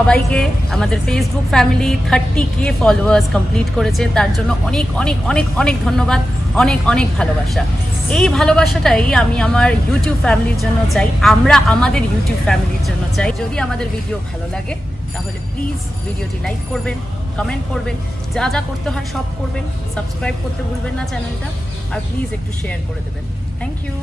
সবাইকে আমাদের Facebook family thirty K followers complete করেছে। তার জন্য অনেক অনেক অনেক অনেক ধন্যবাদ, অনেক অনেক ভালোবাসা। এই ভালোবাসাটাই আমি আমার ইউটিউব ফ্যামিলির জন্য চাই, আমরা আমাদের ইউটিউব ফ্যামিলির জন্য চাই। যদি আমাদের ভিডিও ভালো লাগে, তাহলে প্লিজ ভিডিওটি লাইক করবেন কমেন্ট করবেন, যা যা করতে হয় সব করবেন সাবস্ক্রাইব করতে ভুলবেন না চ্যানেলটা আর প্লিজ একটু শেয়ার করে দেবেন। Thank you